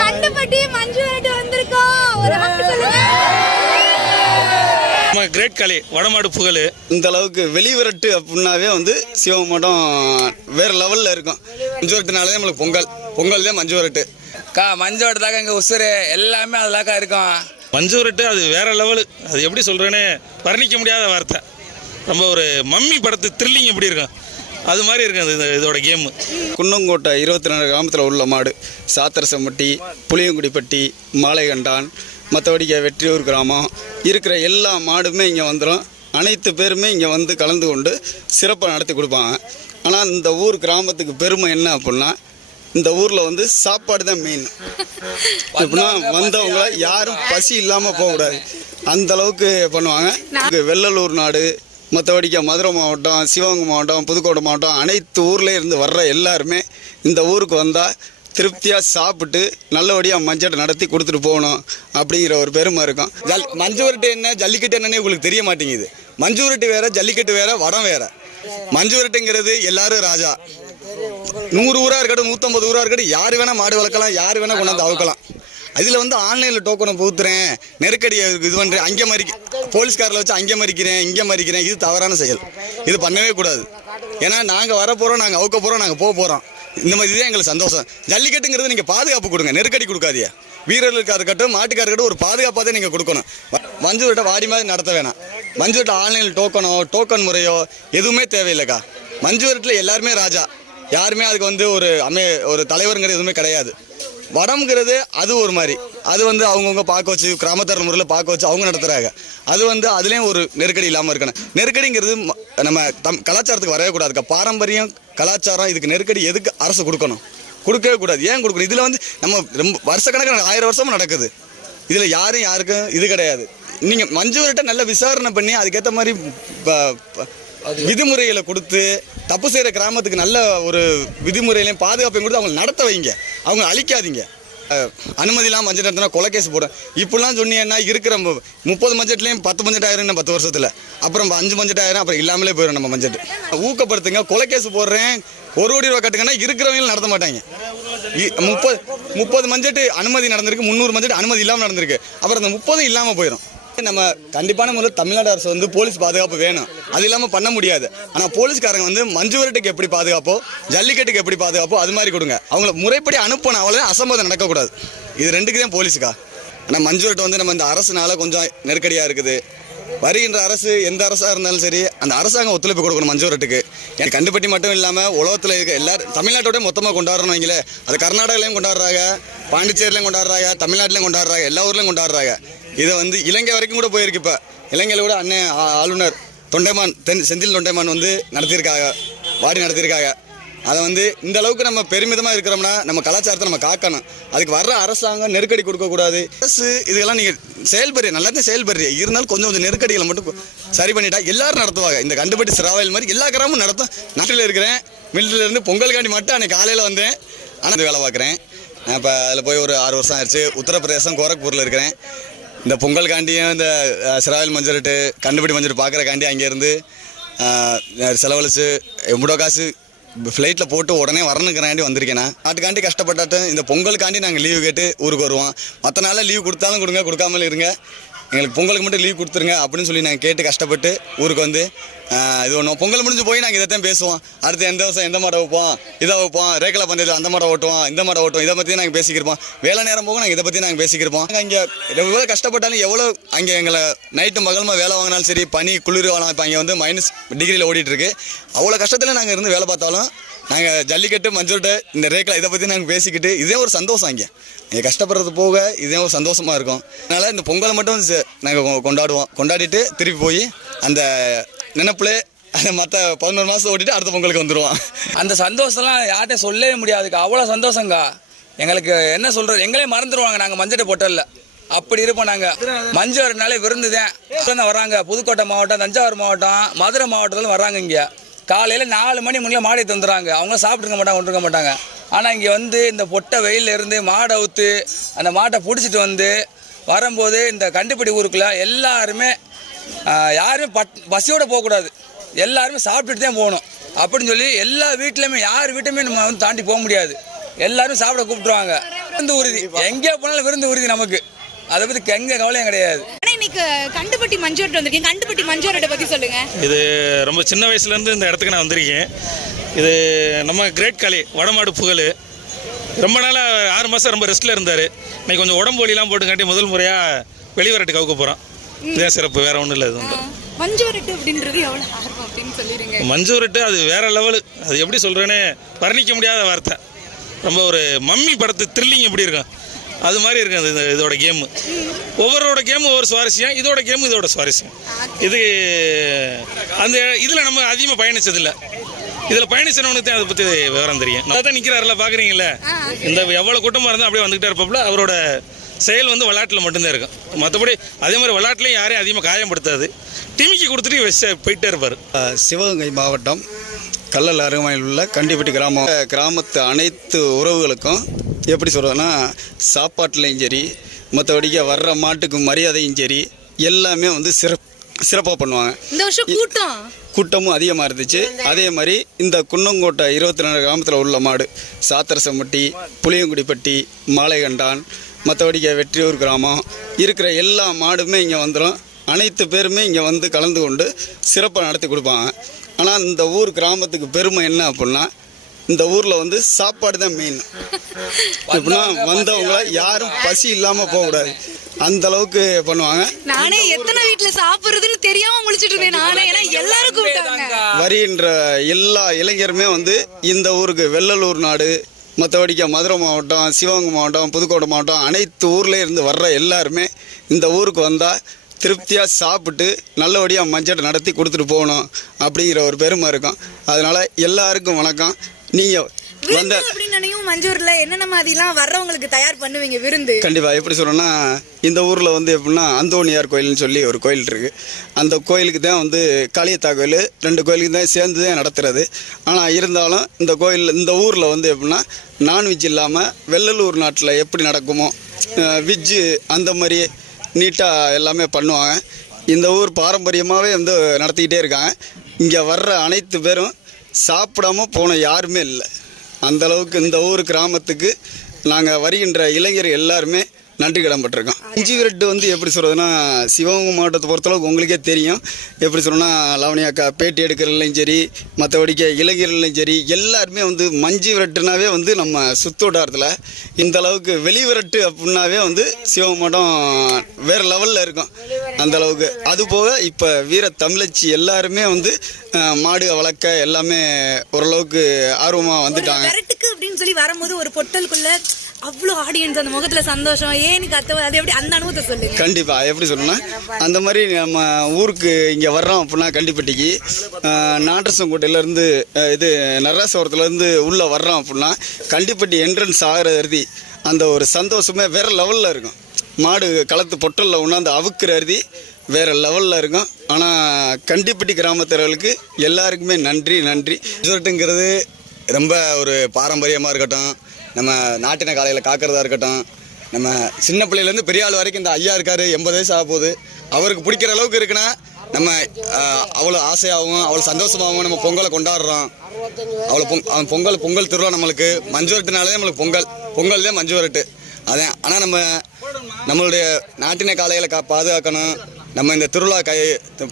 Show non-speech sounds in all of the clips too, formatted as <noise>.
கண்டுபட்டி மஞ்சு விரட்டு வந்திருக்கோம். ஒரு வார்த்தை சொல்லுங்க. நம்ம கிரேட் கலை வடமாடு புகழ். இந்த அளவுக்கு வெளிவிரட்டு அப்படின்னாவே வந்து சிவம் மட்டும் வேற லெவல்ல இருக்கும். மஞ்சு வரட்டுனாலே நம்மளுக்கு பொங்கல். பொங்கல் தான் மஞ்சு வரட்டு. கா மஞ்சோட தாக்க இங்கே உசுறு. எல்லாமே அதுலாக்கா இருக்கும். மஞ்சு விரட்டு அது வேற லெவலு அது எப்படி சொல்றேன்னு வர்ணிக்க முடியாத வார்த்தை. ரொம்ப ஒரு மம்மி படத்து த்ரில்லிங் எப்படி இருக்கும்? அது மாதிரி இருக்கும் அது இந்த இதோட கேமு குன்னங்கோட்டை இருபத்தி ரெண்டு கிராமத்தில் உள்ள மாடு சாத்தரசம்பட்டி புளியங்குடிப்பட்டி மாலைகண்டான் மற்றபடிக்க வெற்றியூர் கிராமம். இருக்கிற எல்லா மாடுமே இங்கே வந்துடும் அனைத்து பேருமே இங்கே வந்து கலந்து கொண்டு சிறப்பாக நடத்தி கொடுப்பாங்க. ஆனால் இந்த ஊர் கிராமத்துக்கு பெருமை என்ன அப்படின்னா இந்த ஊரில் வந்து சாப்பாடு தான் மெயின் எப்படின்னா வந்தவங்கள யாரும் பசி இல்லாமல் போகக்கூடாது. அந்த அளவுக்கு பண்ணுவாங்க. வெள்ளலூர் நாடு மற்றபடிக்க மதுரை மாவட்டம் சிவகங்கை மாவட்டம் புதுக்கோட்டை மாவட்டம் அனைத்து ஊரில் இருந்து வர்ற எல்லாருமே இந்த ஊருக்கு வந்தால் திருப்தியாக சாப்பிட்டு நல்லபடியாக மஞ்சட்டை நடத்தி கொடுத்துட்டு போகணும் அப்படிங்கிற ஒரு பெருமை இருக்கும். ஜல் மஞ்சு என்ன? ஜல்லிக்கட்டு என்னன்னே உங்களுக்கு தெரிய மாட்டேங்குது. மஞ்சு வேறு வேற ஜல்லிக்கட்டு வேற வடம் வேற. மஞ்சுவரட்டுங்கிறது எல்லாரும் ராஜா. நூறு ஊராக இருக்கட்டும் நூற்றம்பது ஊராக இருக்கட்டும் யார் வேணால் மாடு வளர்க்கலாம் யார் வேணால் கொண்டாந்து அவுக்கலாம். அதில் வந்து ஆன்லைனில் டோக்கனை பூத்துறேன் நெருக்கடி இது பண்ணுறேன் அங்கே மாதிரி போலீஸ்காரில் வச்சு அங்கே மறிக்கிறேன் இங்கே மறிக்கிறேன் இது தவறான செயல். இது பண்ணவே கூடாது. ஏன்னா நாங்கள் வர போகிறோம் நாங்கள் அவுக்க போகிறோம் நாங்கள் போக போகிறோம் இந்த மாதிரி இதுதான் எங்களுக்கு சந்தோஷம். ஜல்லிக்கட்டுங்கிறது நீங்கள் பாதுகாப்பு கொடுங்க நெருக்கடி கொடுக்காதீங்க. வீரர்களுக்காக இருக்கட்டும் மாட்டுக்காக இருக்கட்டும் ஒரு பாதுகாப்பாக தான் நீங்கள் கொடுக்கணும். வ- மஞ்சு விட்ட வாடி மாதிரி நடத்த வேணாம். மஞ்சு விட்ட ஆன்லைனில் டோக்கனோ டோக்கன் முறையோ எதுவுமே தேவையில்லைக்கா. மஞ்சு எல்லாருமே ராஜா. யாருமே அதுக்கு வந்து ஒரு அமை ஒரு தலைவருங்கிறது எதுவுமே கிடையாது. வடம்ங்கிறது அது ஒரு மாதிரி. அது வந்து அவங்கவுங்க பார்க்க வச்சு கிராமத்தர முறையில் பார்க்க வச்சு அவங்க நடத்துகிறாங்க அது வந்து அதுலேயும் ஒரு நெருக்கடி இல்லாமல் இருக்கணும். நெருக்கடிங்கிறது நம்ம தம் கலாச்சாரத்துக்கு வரவே கூடாதுக்கா. பாரம்பரியம் கலாச்சாரம் இதுக்கு நெருக்கடி எதுக்கு அரசு கொடுக்கணும்? கொடுக்கவே கூடாது. ஏன் கொடுக்கணும்? இதில் வந்து நம்ம ரொம்ப வருஷக்கணக்கில் ஆயிரம் வருஷமும் நடக்குது. இதில் யாரும் யாருக்கும் இது கிடையாது. நீங்கள் மஞ்சு நல்ல விசாரணை பண்ணி அதுக்கேற்ற மாதிரி ப- ப- விதிமுறைகளை கொடுத்து தப்பு செய்கிற கிராமத்துக்கு நல்ல ஒரு விதிமுறையிலையும் பாதுகாப்பையும் கொடுத்து அவங்க நடத்த வைங்க. அவங்க அழிக்காதீங்க. அனுமதி இல்லாமல் மஞ்சள் நடத்தினா கொலை கேஸ் போடும் இப்படிலாம் சொன்னீங்கன்னா இருக்கிற முப்பது மஞ்சட்லேயும் பத்து மஞ்சட் ஆயிரம் பத்து வருஷத்தில். அப்புறம் அஞ்சு மஞ்சட் ஆயிரம் அப்புறம் இல்லாமலே போயிடும் நம்ம மஞ்சட் ஊக்கப்படுத்துங்க கொலை கேஸ் போடுறேன். ஒரு கோடி ரூபா கட்டுங்கன்னா இருக்கிறவங்களும் நடத்த மாட்டாங்க. இ- முப்பது முப்பது மஞ்சட்டு அனுமதி நடந்திருக்கு முந்நூறு மஞ்சட்டு அனுமதி இல்லாமல் நடந்திருக்கு. அப்புறம் அந்த முப்பதும் இல்லாமல் போயிடும் நம்ம கண்டிப்பான முறையில் தமிழ்நாடு அரசு வந்து போலீஸ் பாதுகாப்பு வேணும். அது இல்லாமல் பண்ண முடியாது. ஆனால் போலீஸ்காரங்க வந்து மஞ்சு விரட்டுக்கு எப்படி பாதுகாப்போ ஜல்லிக்கட்டுக்கு எப்படி பாதுகாப்போ அது மாதிரி கொடுங்க. அவங்கள முறைப்படி அனுப்பணும் அவ்வளோ அசம்பதம் நடக்கக்கூடாது. இது ரெண்டுக்கு தான் போலீஸுக்கா? ஆனால் மஞ்சு விரட்டு வந்து நம்ம இந்த அரசுனால கொஞ்சம் நெருக்கடியாக இருக்குது. வருகின்ற அரசு எந்த அரசாக இருந்தாலும் சரி அந்த அரசாங்கம் ஒத்துழைப்பு கொடுக்கணும் மஞ்சு விரட்டுக்கு எனக்கு கண்டுபட்டி மட்டும் இல்லாமல் உலகத்தில் இருக்க எல்லாரும் தமிழ்நாட்டோடய மொத்தமாக கொண்டாடுறோம் வைங்களே அது கர்நாடகாலையும் கொண்டாடுறாங்க பாண்டிச்சேரிலையும் கொண்டாடுறாங்க தமிழ்நாட்டிலையும் கொண்டாடுறாங்க எல்லா ஊர்லையும் கொண்டாடுறாங்க. இதை வந்து இலங்கை வரைக்கும் கூட போயிருக்கு இப்போ. இலங்கையில் கூட அண்ணன் ஆளுநர் தொண்டைமான் தென் செந்தில் தொண்டைமான் வந்து நடத்தியிருக்காங்க வாடி நடத்தியிருக்காங்க. அதை வந்து இந்த அளவுக்கு நம்ம பெருமிதமாக இருக்கிறோம்னா நம்ம கலாச்சாரத்தை நம்ம காக்கணும். அதுக்கு வர்ற அரசாங்கம் நெருக்கடி கொடுக்கக்கூடாது. அரசு இதுக்கெல்லாம் நீங்கள் செயல்படுறிய நல்லாத்தையும் செயல்படுறீ செயல்படுறிய இருந்தாலும் கொஞ்சம் கொஞ்சம் நெருக்கடிகளை மட்டும் சரி பண்ணிட்டா எல்லாரும் நடத்துவாங்க. இந்த கண்டுபட்டி சிராவல் மாதிரி எல்லா கிராமமும் நடத்தும். நாட்டில் இருக்கிறேன் மில்லில் இருந்து பொங்கலுக்காண்டி மட்டும் அன்னைக்கு காலையில் வந்தேன். ஆனால் வேலை பார்க்குறேன். நான் இப்போ அதில் போய் ஒரு ஆறு வருஷம் ஆயிடுச்சு. உத்தரப்பிரதேசம் கோரக்பூரில் இருக்கிறேன். இந்த பொங்கல்காண்டியும் இந்த சிராவில் மஞ்சள்ட்டு கண்டுபிடி மஞ்சள் பார்க்குறக்காண்டி அங்கேருந்து செலவழிச்சு எவ்வளோ காசு ஃப்ளைட்டில் போட்டு உடனே வரணுங்கிறாண்டி வந்திருக்கேன் நான். நாட்டுக்காண்டி கஷ்டப்பட்டாட்டும் இந்த பொங்கலுக்காண்டி நாங்கள் லீவு கேட்டு ஊருக்கு வருவோம். மற்ற நாளில் லீவ் கொடுத்தாலும் கொடுங்க கொடுக்காமல் இருங்க. எங்களுக்கு பொங்கலுக்கு மட்டும் லீவ் கொடுத்துருங்க அப்படின்னு சொல்லி நாங்கள் கேட்டு கஷ்டப்பட்டு ஊருக்கு வந்து இது ஒன்றும் பொங்கல் முடிஞ்சு போய் நாங்கள் இதை தான் பேசுவோம். அடுத்து எந்த வருஷம் எந்த மாடை வைப்போம் இதை வைப்போம் ரேக்கில் பந்தயத்தில் அந்த மாடை ஓட்டுவோம் இந்த மாடை ஓட்டுவோம் இதை பற்றி நாங்கள் பேசிக்கிருப்போம். வேலை நேரம் போக நாங்கள் இதை பற்றி நாங்கள் பேசிக்கிருப்போம். நாங்கள் இங்கே எவ்வளோ கஷ்டப்பட்டாலும் எவ்வளோ அங்கே எங்களை நைட்டு மகளுமா வேலை வாங்கினாலும் சரி பனி குளிர் வாங்கலாம் இப்போ அங்கே வந்து மைனஸ் டிகிரியில் ஓடிட்டுருக்கு அவ்வளோ கஷ்டத்தில் நாங்கள் இருந்து வேலை பார்த்தாலும் நாங்கள் ஜல்லிக்கட்டு மஞ்சோட்டு இந்த ரேக்கில் இதை பற்றி நாங்கள் பேசிக்கிட்டு இதே ஒரு சந்தோஷம் இங்கே நீங்கள் கஷ்டப்படுறது போக இதே ஒரு சந்தோஷமாக இருக்கும். அதனால் இந்த பொங்கலை மட்டும் நாங்கள் கொண்டாடுவோம். கொண்டாடிட்டு திருப்பி போய் அந்த நினப்பில் அந்த மற்ற பதினோரு மாதம் ஓட்டிட்டு அடுத்த பொங்கலுக்கு வந்துடுவோம் அந்த சந்தோஷம்லாம் யார்கிட்ட சொல்லவே முடியாதுக்கா அவ்வளோ சந்தோஷங்கா எங்களுக்கு என்ன சொல்கிறது எங்களே மறந்துடுவாங்க நாங்கள் மஞ்சட்டை போட்டல அப்படி இருப்போம் நாங்கள் மஞ்சள் வரனாலே விருந்து தான் வராங்க புதுக்கோட்டை மாவட்டம் தஞ்சாவூர் மாவட்டம் மதுரை மாவட்டத்திலும் வர்றாங்க இங்கே. காலையில் நாலு மணி முன்னே மாடை தந்துடுறாங்க. அவங்க சாப்பிட்டுருக்க மாட்டாங்க கொண்டிருக்க மாட்டாங்க. ஆனால் இங்கே வந்து இந்த பொட்டை வெயில்ல இருந்து மாடை ஊற்று அந்த மாட்டை பிடிச்சிட்டு வந்து வரும்போது இந்த கண்டுபிடி ஊருக்குள்ளே எல்லாருமே யாருமே பட் பஸ்ஸோடு போகக்கூடாது. எல்லாருமே சாப்பிட்டுட்டு தான் போகணும். அப்படின்னு சொல்லி எல்லா வீட்லையுமே யார் வீட்டையுமே நம்ம வந்து தாண்டி போக முடியாது. எல்லாரும் சாப்பிட கூப்பிட்டுருவாங்க. விருந்து உறுதி. எங்கே போனாலும் விருந்து உறுதி நமக்கு. அதை பற்றி எங்கே கவலையும் கிடையாது. இன்னைக்கு கண்டுபட்டி மஞ்சோரட்டு வந்திருக்கீங்க. கண்டுபட்டி மஞ்சோரட்டை பத்தி சொல்லுங்க. இது ரொம்ப சின்ன வயசுலேருந்து இந்த இடத்துக்கு நான் வந்திருக்கேன். இது நம்ம கிரேட் காளி வடமாடு புகழ். ரொம்ப நாளாக ஆறு மாதம் ரொம்ப ரெஸ்ட்டில் இருந்தார். இன்னைக்கு கொஞ்சம் உடம்பு வலிலாம் போட்டுக்காட்டி முதல் முறையாக வெளிவரட்டு கவுக்க போகிறோம் இதுதான் சிறப்பு வேறு ஒன்றும் இல்லை இது ஒன்று மஞ்சோரட்டு அப்படின்றது ஆர்வம் அப்படின்னு சொல்லிடுங்க மஞ்சூரட்டு அது வேற லெவலு அது எப்படி சொல்கிறேன்னு வர்ணிக்க முடியாத வார்த்தை. ரொம்ப ஒரு மம்மி படத்து த்ரில்லிங் எப்படி இருக்கும். அது மாதிரி இருக்கும் அது இந்த- இதோட கேமு ஒவ்வொருவோட கேமு ஒவ்வொரு சுவாரஸ்யம். இதோட கேமு இதோட சுவாரஸ்யம். இது அந்த இதில் நம்ம அதிகமாக பயணிச்சதில்லை. இதில் பயணிச்சவனுக்கு தான் அதை பற்றி விவரம் தெரியும். நல்லா தான் நிற்கிறாருல பார்க்குறீங்கல்ல இந்த எவ்வளோ கூட்டமாக இருந்தால் அப்படியே வந்துகிட்டே இருப்பாப்புல அவரோட செயல் வந்து விளையாட்டில் மட்டும்தான் இருக்கும். மற்றபடி அதே மாதிரி விளையாட்டுலையும் யாரையும் அதிகமாக காயப்படுத்தாது டிமிக்கி கொடுத்துட்டு வெச்ச- போயிட்டே இருப்பார். சிவகங்கை மாவட்டம் கல்லல் அருகாமையில் உள்ள கண்டிப்பட்டி கிராமம். கிராமத்து அனைத்து உறவுகளுக்கும் எப்படி சொல்கிறதுனா சாப்பாட்டுலையும் சரி மற்றபடிக்க வர்ற மாட்டுக்கு மரியாதையும் சரி எல்லாமே வந்து சிறப் சிறப்பாக பண்ணுவாங்க. இந்த வருஷம் கூட்டம்? கூட்டமும் அதிகமாக இருந்துச்சு. அதே மாதிரி இந்த குன்னங்கோட்டை இருபத்தி நாலு கிராமத்தில் உள்ள மாடு சாத்தரசம்பட்டி புளியங்குடிப்பட்டி மாலைகண்டான் மற்றபடிக்க வெற்றியூர் கிராமம் இருக்கிற எல்லா மாடுமே இங்கே வந்துடும் அனைத்து பேருமே இங்கே வந்து கலந்து கொண்டு சிறப்பாக நடத்தி கொடுப்பாங்க. ஆனால் இந்த ஊர் கிராமத்துக்கு பெருமை என்ன அப்படின்னா இந்த ஊரில் வந்து சாப்பாடு தான் மெயின் எப்படின்னா வந்தவங்கள யாரும் பசி இல்லாமல் போகக்கூடாது. அந்த அளவுக்கு பண்ணுவாங்க. நானே எத்தனை வீட்டுல சாப்பிடுறதுன்னு தெரியாம முழிச்சிட்டு இருந்தேன் நானே. ஏன்னா எல்லாரும் கூப்பிட்டாங்க. வருகின்ற எல்லா இளைஞருமே வந்து இந்த ஊருக்கு வெள்ளலூர் நாடு மற்றபடிக்க மதுரை மாவட்டம் சிவகங்கை மாவட்டம் புதுக்கோட்டை மாவட்டம் அனைத்து ஊர்ல இருந்து வர்ற எல்லாருமே இந்த ஊருக்கு வந்தால் திருப்தியாக சாப்பிட்டு நல்லபடியாக மஞ்சள் நடத்தி கொடுத்துட்டு போகணும் அப்படிங்கிற ஒரு பெருமை இருக்கும். அதனால் எல்லாருக்கும் வணக்கம். நீங்கள் வந்த மஞ்சூர்ல என்னென்ன மாதிரிலாம் வர்றவங்களுக்கு தயார் பண்ணுவீங்க விருந்து? கண்டிப்பாக எப்படி சொல்லணும்னா இந்த ஊரில் வந்து எப்படின்னா அந்தோணியார் கோயில்னு சொல்லி ஒரு கோயில் இருக்குது அந்த கோயிலுக்கு தான் வந்து காளியத்தா கோயில் ரெண்டு கோயிலுக்கு தான் சேர்ந்து தான் நடத்துறது. ஆனால் இருந்தாலும் இந்த கோயில் இந்த ஊரில் வந்து எப்படின்னா நான்வெஜ் இல்லாமல் வெள்ளலூர் நாட்டில் எப்படி நடக்குமோ விஜ்ஜு அந்த மாதிரி நீட்டாக எல்லாமே பண்ணுவாங்க. இந்த ஊர் பாரம்பரியமாகவே வந்து நடத்திக்கிட்டே இருக்காங்க. இங்கே வர்ற அனைத்து பேரும் சாப்பிடாம போன யாருமே இல்லை. அந்தளவுக்கு இந்த ஊர் கிராமத்துக்கு நாங்கள் வருகின்ற இளைஞர் எல்லாருமே நன்றி கடன்பட்டிருக்கோம் இஞ்சி விரட்டு வந்து எப்படி சொல்கிறதுனா சிவகங்கை மாவட்டத்தை பொறுத்தளவுக்கு உங்களுக்கே தெரியும். எப்படி சொல்லணும்னா லவணியாக்கா பேட்டி எடுக்கிறதுலையும் சரி மற்றபடிக்க இளைஞர்கள்லையும் சரி எல்லாருமே வந்து மஞ்சு விரட்டுனாவே வந்து நம்ம சுத்தோட்டாரத்தில் இந்த அளவுக்கு வெளி விரட்டு அப்படின்னாவே வந்து சிவகங்கை மாவட்டம் வேறு லெவலில் இருக்கும். அந்த அளவுக்கு. அது போக இப்போ வீர தமிழச்சி எல்லாருமே வந்து மாடு வளர்க்க எல்லாமே ஓரளவுக்கு ஆர்வமாக வந்துட்டாங்க. அப்படின்னு சொல்லி வரும்போது ஒரு பொட்டலுக்குள்ள அவ்வளோ ஆடியன்ஸ் அந்த முகத்தில் சந்தோஷம். ஏன்னு கத்த அது எப்படி அந்த அனுபவத்தை சொல்லு கண்டிப்பாக எப்படி சொல்லணும்னா அந்த மாதிரி நம்ம ஊருக்கு இங்கே வர்றோம் அப்படின்னா கண்டிப்பட்டிக்கு. நாட்டரசங்கோட்டையிலேருந்து இது நரசோரத்துலேருந்து உள்ளே வர்றோம் அப்படின்னா கண்டிப்பட்டி என்ட்ரன்ஸ் ஆகிற அருதி அந்த ஒரு சந்தோஷமே வேறு லெவலில் இருக்கும். மாடு களத்து பொட்டலில் உண்ணாந்து அவுக்கிற அருதி வேறு லெவலில் இருக்கும். ஆனால் கண்டிப்பட்டி கிராமத்தர்களுக்கு எல்லாருக்குமே நன்றி நன்றி. ரிசல்ட்டுங்கிறது ரொம்ப ஒரு பாரம்பரியமாக இருக்கட்டும். நம்ம நாட்டின காலையில் காக்கிறதா இருக்கட்டும். நம்ம சின்ன பிள்ளையிலேருந்து பெரிய ஆள் வரைக்கும் இந்த ஐயா இருக்கார் எண்பது வயசு ஆக போகுது அவருக்கு பிடிக்கிற அளவுக்கு இருக்குன்னா நம்ம அவ்வளோ ஆசையாகவும் அவ்வளோ சந்தோஷமாகவும் நம்ம பொங்கலை கொண்டாடுறோம். அவ்வளோ பொங் அவன் பொங்கல் பொங்கல் திருவிழா நம்மளுக்கு மஞ்சுவரட்டுனாலே நம்மளுக்கு பொங்கல். பொங்கல் தான் மஞ்சு வரட்டு. அதான் ஆனால் நம்ம நம்மளுடைய நாட்டின காலையில் கா பாதுகாக்கணும். நம்ம இந்த திருவிழா கை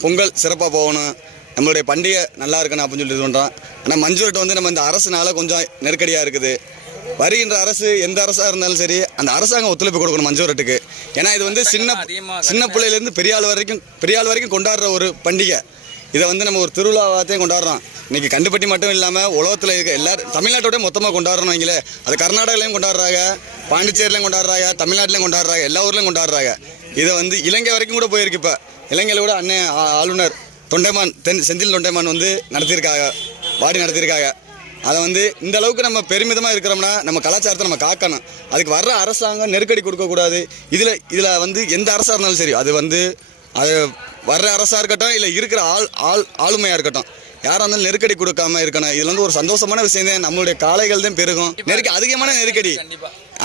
பொங்கல் சிறப்பாக போகணும். நம்மளுடைய பண்டிகை நல்லா இருக்கணும் அப்படின்னு சொல்லி இது பண்ணுறோம் ஆனால் மஞ்சு வரட்டு வந்து நம்ம இந்த அரசுனால கொஞ்சம் நெருக்கடியாக இருக்குது. வருகின்ற அரசு எந்த அரசாக இருந்தாலும் சரி அந்த அரசாங்கம் ஒத்துழைப்பு கொடுக்கணும் மஞ்சு வரட்டுக்கு. ஏன்னா இது வந்து சின்ன சின்ன பிள்ளையிலேருந்து பெரிய ஆள் வரைக்கும் பெரிய ஆள் வரைக்கும் கொண்டாடுற ஒரு பண்டிகை. இதை வந்து நம்ம ஒரு திருவிழாவாத்தையும் கொண்டாடுறோம். இன்னைக்கு கண்டுபட்டி மட்டும் இல்லாமல் உலகத்தில் இருக்க எல்லாரும் தமிழ்நாட்டோட மொத்தமாக கொண்டாடுறோம் வைங்களே அது கர்நாடகாலையும் கொண்டாடுறாங்க பாண்டிச்சேரிலையும் கொண்டாடுறாங்க தமிழ்நாட்டிலையும் கொண்டாடுறாங்க எல்லா ஊர்லையும் கொண்டாடுறாங்க. இதை வந்து இலங்கை வரைக்கும் கூட போயிருக்கு இப்போ. இலங்கையில் கூட அண்ணன் ஆ- ஆளுநர் தொண்டைமான் தென் செந்தில் தொண்டைமான் வந்து நடத்தியிருக்காங்க வாடி நடத்தியிருக்காங்க. அதை வந்து இந்த அளவுக்கு நம்ம பெருமிதமாக இருக்கிறோம்னா நம்ம கலாச்சாரத்தை நம்ம காக்கணும். அதுக்கு வர்ற அரசாங்கம் நெருக்கடி கொடுக்கக்கூடாது இதில் இதில் வந்து எந்த அரசாக இருந்தாலும் சரி அது வந்து அது வர்ற அரசாக இருக்கட்டும் இல்லை இருக்கிற ஆள் ஆள் ஆளுமையாக இருக்கட்டும். யாராக இருந்தாலும் நெருக்கடி கொடுக்காம இருக்கணும். இதில் வந்து ஒரு சந்தோஷமான விஷயம் தான் நம்மளுடைய காளைகள் தான் பெருகும் நெருக்கடி அதிகமான நெருக்கடி.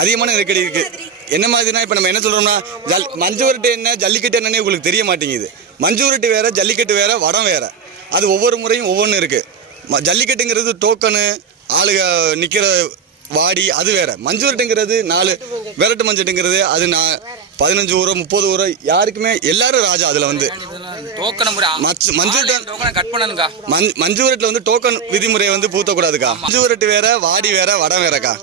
அதிகமான நெருக்கடி இருக்கு. என்ன மாதிரினா இப்போ நம்ம என்ன சொல்றோம்னா ஜல் மஞ்சு விரட்டு என்ன ஜல்லிக்கட்டு என்னன்னே உங்களுக்கு தெரிய மாட்டேங்குது. மஞ்சு விரட்டு வேற ஜல்லிக்கட்டு வேற வடம் வேற. அது ஒவ்வொரு முறையும் ஒவ்வொன்று இருக்கு. ம- ஜல்லிக்கட்டுங்கிறது டோக்கனு ஆளுக நிற்கிற வாடி அது வேற. மஞ்சு விரட்டுங்கிறது நாலு விரட்டு மஞ்சட்டுங்கிறது அது நான் பதினஞ்சு ஊரோ முப்பது ஊரோ யாருக்குமே எல்லாரும் ராஜா அதில் வந்து. டோக்கன் முறை மச்சு மஞ்சு விரட்டு டோக்கனை கட் பண்ணணுங்கா மஞ் மஞ்சு விரட்டில் வந்து டோக்கன் விதிமுறையை வந்து பூத்தக்கூடாதுக்கா. மஞ்சு விரட்டு வேற வாடி வேற வடம் வேறக்கா.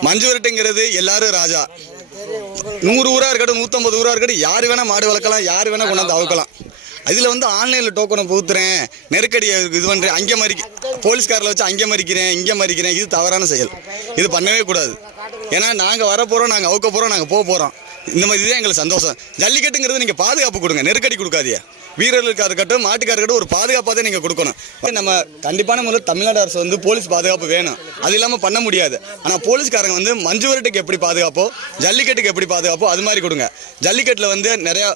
மஞ்சு விரட்டுங்கிறது எல்லாரும் ராஜா. நூறு ஊரா இருக்கட்டும் நூற்றம்பது ஊரா இருக்கட்டும் யார் வேணா மாடு வளர்க்கலாம் யார் வேணா கொண்டாந்து அவுக்கலாம். அதில் வந்து ஆன்லைனில் டோக்கனை புகுத்துறேன் நெருக்கடியை இது பண்ணுறேன் அங்கே மறிக்க போலீஸ்காரில் வச்சு அங்கே மறிக்கிறேன் இங்கே மறிக்கிறேன் இது தவறான செயல். இது பண்ணவே கூடாது. ஏன்னா நாங்கள் வர போகிறோம் நாங்கள் அவுக்க போகிறோம் நாங்கள் போக போகிறோம் இந்த மாதிரி இதுதான் எங்களுக்கு சந்தோஷம். ஜல்லிக்கட்டுங்கிறது நீங்கள் பாதுகாப்பு கொடுங்க நெருக்கடி கொடுக்காதியா வீரர்களுக்காக இருக்கட்டும் மாட்டுக்காக இருக்கட்டும் ஒரு பாதுகாப்பாக தான் நீங்கள் கொடுக்கணும். நம்ம கண்டிப்பான முறையில் தமிழ்நாடு அரசு வந்து போலீஸ் பாதுகாப்பு வேணும். அது இல்லாமல் பண்ண முடியாது. ஆனால் போலீஸ்காரங்க வந்து மஞ்சுவரட்டுக்கு எப்படி பாதுகாப்போ ஜல்லிக்கட்டுக்கு எப்படி பாதுகாப்போ அது மாதிரி கொடுங்க. ஜல்லிக்கட்டில் வந்து நிறையா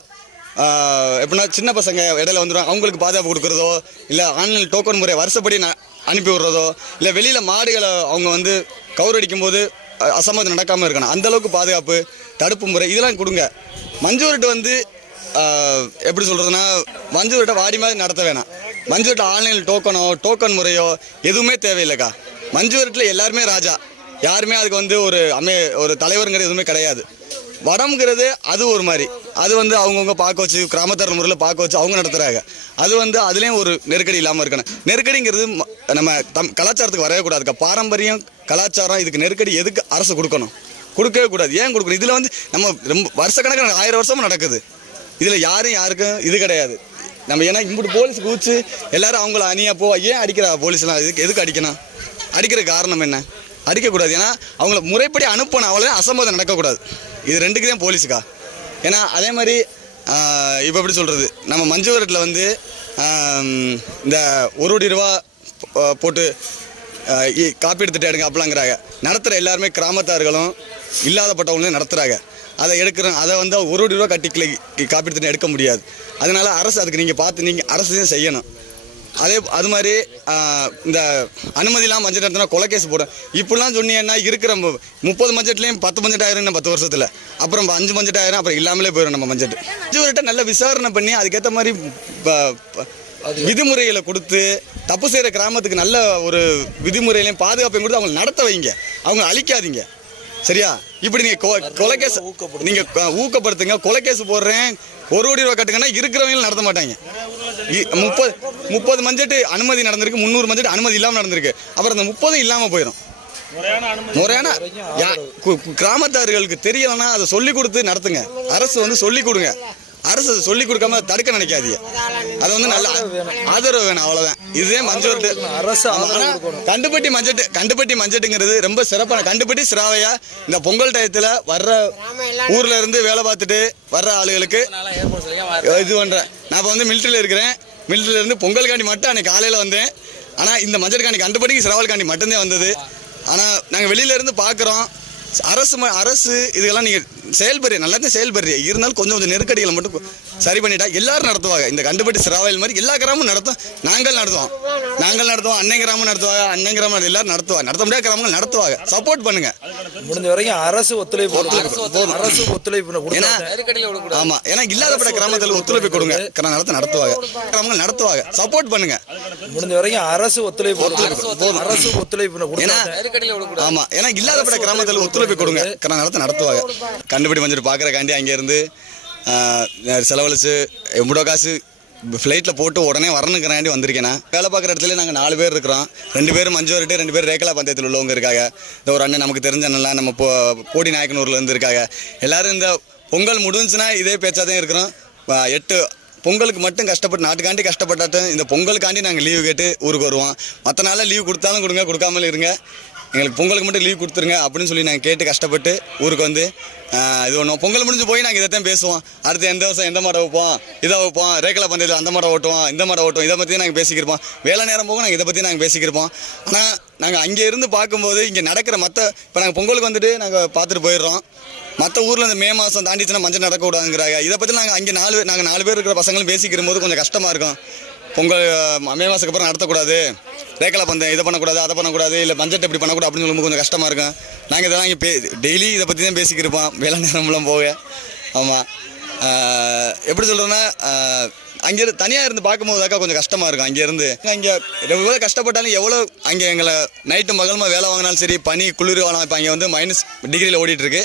எப்படின்னா சின்ன பசங்க இடையில வந்துடும் அவங்களுக்கு பாதுகாப்பு கொடுக்குறதோ இல்லை ஆன்லைன் டோக்கன் முறை வருஷப்படி அனுப்பி விடுறதோ இல்லை வெளியில் மாடுகளை அவங்க வந்து கௌரடிக்கும் போது அஹ், நடக்காமல் இருக்கணும். அந்த அளவுக்கு பாதுகாப்பு தடுப்பு முறை இதெல்லாம் கொடுங்க. மஞ்சு வந்து எப்படி சொல்கிறதுனா மஞ்சு விட்ட வாடி மாதிரி நடத்த வேணாம். மஞ்சு விட்ட ஆன்லைனில் டோக்கனோ டோக்கன் முறையோ எதுவுமே தேவையில்லைக்கா. மஞ்சு விரட்டில் எல்லாருமே ராஜா. யாருமே அதுக்கு வந்து ஒரு அமே ஒரு தலைவருங்கிறது எதுவுமே கிடையாது. வடம்ங்கிறது அது ஒரு மாதிரி. அது வந்து அவங்கவுங்க பார்க்க வச்சு கிராமத்தர முறையில் பார்க்க வச்சு அவங்க நடத்துகிறாங்க அது வந்து அதுலேயும் ஒரு நெருக்கடி இல்லாமல் இருக்கணும். நெருக்கடிங்கிறது ம- நம்ம தம் கலாச்சாரத்துக்கு வரவே கூடாதுக்கா. பாரம்பரியம் கலாச்சாரம் இதுக்கு நெருக்கடி எதுக்கு அரசு கொடுக்கணும்? கொடுக்கவே கூடாது. ஏன் கொடுக்கணும்? இதில் வந்து நம்ம ரொம்ப வருஷக்கணக்கான ஆயிரம் வருஷமும் நடக்குது. இதில் யாரும் யாருக்கும் இது கிடையாது. நம்ம ஏன்னா இம்புட்டு போலீஸ் கூச்சு எல்லாரும் அவங்கள அணியாக போ ஏன் அடிக்கிறா போலீஸ்லாம் இதுக்கு எதுக்கு அடிக்கணும்? அடிக்கிற காரணம் என்ன? அடிக்கக்கூடாது ஏன்னா அவங்கள முறைப்படி அனுப்பணும் அவ்வளோ அசம்பாதம் நடக்கக்கூடாது. இது ரெண்டுக்கு தான் போலீஸுக்கா ஏன்னா அதே மாதிரி இப்போ எப்படி சொல்கிறது நம்ம மஞ்சுவரத்தில் வந்து இந்த ஒரு கோடி ரூபா போட்டு காப்பீடு திட்டம் எடுங்க அப்படிலாங்கிறாங்க நடத்துகிற எல்லாருமே கிராமத்தார்களும் இல்லாதப்பட்டவங்களும் நடத்துகிறாங்க அதை எடுக்கிறோம் அதை வந்து ஒரு கோடி ரூபா கட்டி கிளை- காப்பீடு திட்டம் எடுக்க முடியாது. அதனால் அரசு அதுக்கு நீங்கள் பார்த்து நீங்கள் அரசு தான் செய்யணும். அதே அது மாதிரி இந்த அனுமதிலாம் மஞ்சள் நடத்தினா கொலை கேஸ் போடும் இப்படிலாம் சொன்னீங்கன்னா இருக்கிற முப்பது மஞ்சட்லேயும் பத்து மஞ்சட் ஆயிரம் பத்து வருஷத்தில். அப்புறம் அஞ்சு மஞ்சட் ஆயிரம் அப்புறம் இல்லாமலே போயிடும் நம்ம மஞ்சட் அஞ்சு வருட்ட நல்ல விசாரணை பண்ணி அதுக்கேற்ற மாதிரி விதிமுறைகளை கொடுத்து தப்பு செய்கிற கிராமத்துக்கு நல்ல ஒரு விதிமுறையிலையும் பாதுகாப்பையும் கொடுத்து அவங்களை நடத்த வைங்க. அவங்க அழிக்காதீங்க. சரியா? இப்படி நீங்க கொ- கொலைகேஸ் நீங்க ஊக்கப்படுத்துங்க. கொலைகேஸ் போடுறேன். ஒரு கோடி ரூபா கட்டுங்கன்னா இருக்கிறவங்களும் நடத்த மாட்டாங்க. இ- முப்பது முப்பது மஞ்சட்டு அனுமதி நடந்திருக்கு. முந்நூறு மஞ்சட்டு அனுமதி இல்லாமல் நடந்திருக்கு. அப்புறம் அந்த முப்பதும் இல்லாமல் போயிடும் முறையான யா- கு- கு- கிராமத்தார்களுக்கு தெரியலன்னா அதை சொல்லி கொடுத்து நடத்துங்க. அரசு வந்து சொல்லி கொடுங்க. அரசு சொல்லி கொடுக்காம தடுக்க நினைக்காதீங்க. அது வந்து நல்ல ஆதரவு வேணும் அவ்வளவுதான். இதுவே மஞ்சட்டு. அரசு கண்டுபட்டி மஞ்சட்டு கண்டுபட்டி மஞ்சட்டுங்கிறது ரொம்ப சிறப்பான கண்டுபட்டி சிராவையா இந்த பொங்கல் டயத்துல வர்ற ஊர்ல இருந்து வேலை பார்த்துட்டு வர்ற ஆளுகளுக்கு இது பண்றேன். நான் இப்போ வந்து மிலிட்டரியில் இருக்கிறேன். மிலிட்டரியில இருந்து பொங்கல்காண்டி மட்டும் அன்னைக்கு காலையில் வந்தேன். ஆனால் இந்த மஞ்சள்காண்டி கண்டுபடிக்கு சிராவல்காண்டி மட்டும்தான் வந்தது. ஆனால் நாங்கள் வெளியில இருந்து பார்க்குறோம் அரசு ம- அரசு இதெல்லாம் நீங்கள் செயல்படுற நல்லா தான் செயல்படுறீங்க. இருந்தாலும் கொஞ்சம் கொஞ்சம் நெருக்கடிகளை மட்டும் சரி பண்ணிட்டா எல்லாரும் நடத்துவாங்க. இந்த கண்டுபட்டி சிராவல் மாதிரி எல்லா கிராமமும் நடத்தும். நாங்கள் நடத்துவோம். நாங்கள் நடத்துவோம். அன்னை கிராமம் நடத்துவாங்க. அன்னை கிராமம் எல்லாரும் நடத்துவாங்க. நடத்த முடியாத கிராமங்கள் நடத்துவாங்க. சப்போர்ட் பண்ணுங்க. முடிஞ்ச வரைக்கும் அரசு ஒத்துழைப்பு. அரசு ஒத்துழைப்பு ஏன்னா ஆமா. ஏன்னா இல்லாதப்பட்ட கிராமத்தில் ஒத்துழைப்பு கொடுங்க. கிரா- நடத்த நடத்துவாங்க. கிராமங்கள் நடத்துவாங்க. சப்போர்ட் பண்ணுங்க. முடிஞ்ச வரைக்கும் அரசு ஒத்துழைப்பு. அரசு ஒத்துழைப்பு ஆமா. ஏன்னா இல்லாதப்பட்ட கிராமத்தில் ஒத்துழைப்பு கொடுங்க. நடத்த நடத்துவாங்க. கண்டுபிடி மஞ்சள் பார்க்குறக்காண்டி அங்கேருந்து செலவழிச்சு எவ்வளோ காசு ஃப்ளைட்டில் போட்டு உடனே வரணுங்கிறாண்டி வந்திருக்கேன் நான். வேலை பார்க்குற இடத்துல நாங்கள் நாலு பேர் இருக்கிறோம். ரெண்டு பேரும் மஞ்சு வரட்டு ரெண்டு பேர் ரேக்கலா பஞ்சாயத்தில் உள்ளவங்க இருக்காங்க. இந்த ஒரு அண்ணன் நமக்கு தெரிஞ்ச அண்ணன்லாம் நம்ம போ போடி நாயக்கனூர்ல இருந்து இருக்காங்க. எல்லாரும் இந்த பொங்கல் முடிஞ்சுன்னா இதே பேச்சாக தான் இருக்கிறோம் எட்டு பொங்கலுக்கு மட்டும் கஷ்டப்பட்டு நாட்டுக்காண்டி கஷ்டப்பட்டாட்டும் இந்த பொங்கலுக்காண்டி நாங்கள் லீவு கேட்டு ஊருக்கு வருவோம். மற்ற நாளில் லீவு கொடுத்தாலும் கொடுங்க கொடுக்காமல் இருங்க. எங்களுக்கு பொங்கலுக்கு மட்டும் லீவ் கொடுத்துருங்க அப்படின்னு சொல்லி நாங்கள் கேட்டு கஷ்டப்பட்டு ஊருக்கு வந்து இது ஒன்றும் பொங்கல் முடிஞ்சு போய் நாங்கள் இதைத்தான் பேசுவோம். அடுத்து எந்த வருஷம் எந்த மாடை வைப்போம்? இதை வைப்போம். ரேக்கில் பந்தயத்தில் அந்த மாடை ஓட்டுவோம் இந்த மாடை ஓட்டுவோம். இதை பற்றி நாங்கள் பேசிக்கிருப்போம். வேலை நேரம் போக நாங்கள் இதை பற்றி நாங்கள் பேசிக்கிருப்போம். ஆனால் நாங்கள் அங்கே இருந்து பார்க்கும்போது இங்கே நடக்கிற மற்ற இப்போ நாங்கள் பொங்கலுக்கு வந்துட்டு நாங்கள் பார்த்துட்டு போயிடுறோம். மற்ற ஊரில் இந்த மே மாதம் தாண்டிச்சுன்னா மஞ்சள் நடக்கக்கூடாதுங்கிறாங்க. இதை பற்றி நாங்கள் அங்கே நாலு பேர் நாங்கள் நாலு பேர் இருக்கிற பசங்களும் பேசிக்கிற போது கொஞ்சம் கஷ்டமாக இருக்கும். பொங்கல் மே மாதத்துக்கு அப்புறம் நடத்தக்கூடாது. ரேக்கலா பந்தயம் இதை பண்ணக்கூடாது அதை பண்ணக்கூடாது இல்லை பட்ஜெட் எப்படி பண்ணக்கூடாது அப்படின்னு சொல்லும்போது கொஞ்சம் கஷ்டமாக இருக்கும். நாங்கள் இதெல்லாம் இங்கே பே டெய்லி இதை பற்றி தான் பேசிக்கிருப்போம் வேலை நேரம்லாம் போக. ஆமாம் எப்படி சொல்கிறேன்னா அங்கேருந்து தனியாக இருந்து பார்க்கும்போது கொஞ்சம் கஷ்டமாக இருக்கும். அங்கேருந்து அங்கே எவ்வளோ கஷ்டப்பட்டாலும் எவ்வளோ அங்கே எங்களை நைட்டு மகளுமா வேலை வாங்கினாலும் சரி பனி குளிர் வாங்கினா இப்போ அங்கே வந்து மைனஸ் டிகிரியில் ஓடிட்டுருக்கு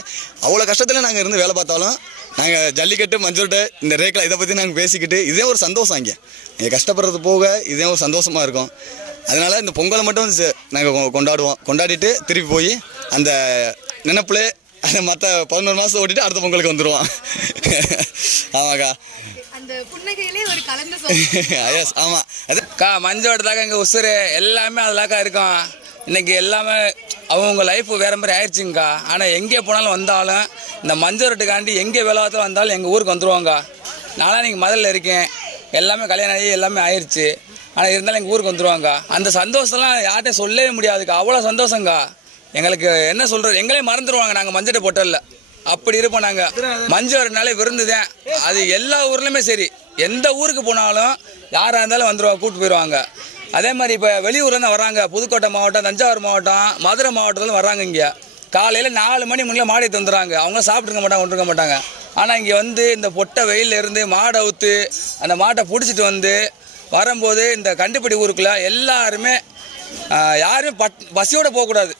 அவ்வளோ கஷ்டத்தில் நாங்கள் இருந்து வேலை பார்த்தாலும் நாங்கள் ஜல்லிக்கட்டு மஞ்சள்கிட்ட இந்த ரேக்கில் இதை பற்றி நாங்கள் பேசிக்கிட்டு இதே ஒரு சந்தோஷம் அங்கே. இங்கே கஷ்டப்படுறது போக இதே ஒரு சந்தோஷமாக இருக்கும். அதனால் இந்த பொங்கலை மட்டும் நாங்கள் கொண்டாடுவோம். கொண்டாடிட்டு திருப்பி போய் அந்த நினப்புல அந்த மற்ற பதினோரு மாதம் ஓட்டிட்டு அடுத்த பொங்கலுக்கு வந்துடுவோம் <laughs> ஆமாக்கா. அந்த புன்னகையிலே ஒரு கலந்த எஸ் <laughs> ஆமாம் அது அக்கா மஞ்சோட தாக்க இங்கே உசுறு எல்லாமே அதுலாக்கா இருக்கும். இன்னைக்கு எல்லாமே அவங்க லைஃப் வேற மாதிரி ஆயிடுச்சுங்கக்கா. ஆனால் எங்கே போனாலும் வந்தாலும் இந்த மஞ்சோரட்டுக்காண்டி எங்கே வேலை வந்தாலும் எங்கள் ஊருக்கு வந்துடுவோங்க்கா நானும் நீங்கள் மதுரில் இருக்கேன். எல்லாமே கல்யாணம் ஆகி எல்லாமே ஆயிடுச்சு ஆனால் இருந்தாலும் எங்கள் ஊருக்கு வந்துருவாங்க அந்த சந்தோஷம்லாம் யார்கிட்டையும் சொல்லவே முடியாதுக்கா. அவ்வளோ சந்தோஷங்க்கா எங்களுக்கு என்ன சொல்கிறது எங்களே மறந்துடுவாங்க நாங்கள் மஞ்சட்டை போட்டல அப்படி இருப்போம் நாங்கள் மஞ்சோரனாலே விருந்துதான். அது எல்லா ஊர்லேயுமே சரி. எந்த ஊருக்கு போனாலும் யாராக இருந்தாலும் வந்துடுவாங்க கூப்பிட்டு போயிடுவாங்க அதே மாதிரி இப்போ வெளியூர்லேருந்து வராங்க புதுக்கோட்டை மாவட்டம் தஞ்சாவூர் மாவட்டம் மதுரை மாவட்டத்தில் வராங்க இங்கே. காலையில் நாலு மணி முன்னே மாடி தந்துடுறாங்க. அவங்க சாப்பிட்ருக்க மாட்டாங்க கொண்டுருக்க மாட்டாங்க. ஆனால் இங்கே வந்து இந்த பொட்டை வெயில்ல இருந்து மாடை ஊற்று அந்த மாட்டை பிடிச்சிட்டு வந்து வரும்போது இந்த கண்டுபிடி ஊருக்குள்ள எல்லாருமே யாருமே பட் பசியோட போகக்கூடாது.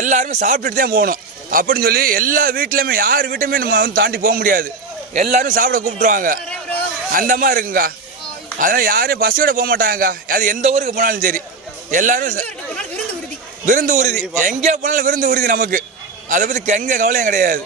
எல்லாருமே சாப்பிட்டுட்டு தான் போகணும். அப்படின்னு சொல்லி எல்லா வீட்லையுமே யார் வீட்லையுமே நம்ம வந்து தாண்டி போக முடியாது. எல்லாரும் சாப்பிட கூப்பிட்டுருவாங்க. அந்த மாதிரி இருக்குங்க. அதனால் யாரும் பசியோட போக மாட்டாங்க அது எந்த ஊருக்கு போனாலும் சரி. எல்லாரும் ச- விருந்து உறுதி. விருந்து உறுதி. எங்கே போனாலும் விருந்து உறுதி நமக்கு. அதை பற்றி எங்க கவலையும் கிடையாது.